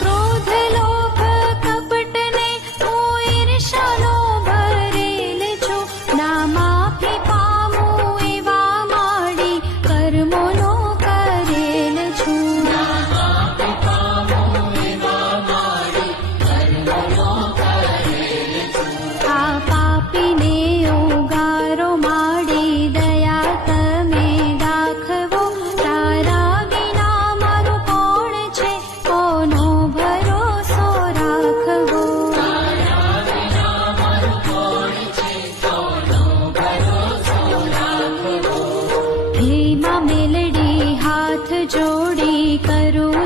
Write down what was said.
ક્રોધ લોભ કપટ ને હું ઈર્ષાનો ભરેલ છું. ના માફી પામું એવા માડી કર્મોનો કરેલ છું. આ પાપીને ઉગારો માડી દયા તમે દાખવો. તારા વિના મારું કોણ છે, કોનો ભરોસો રાખવો. હે માં મેલડી હાથ જોડી કરું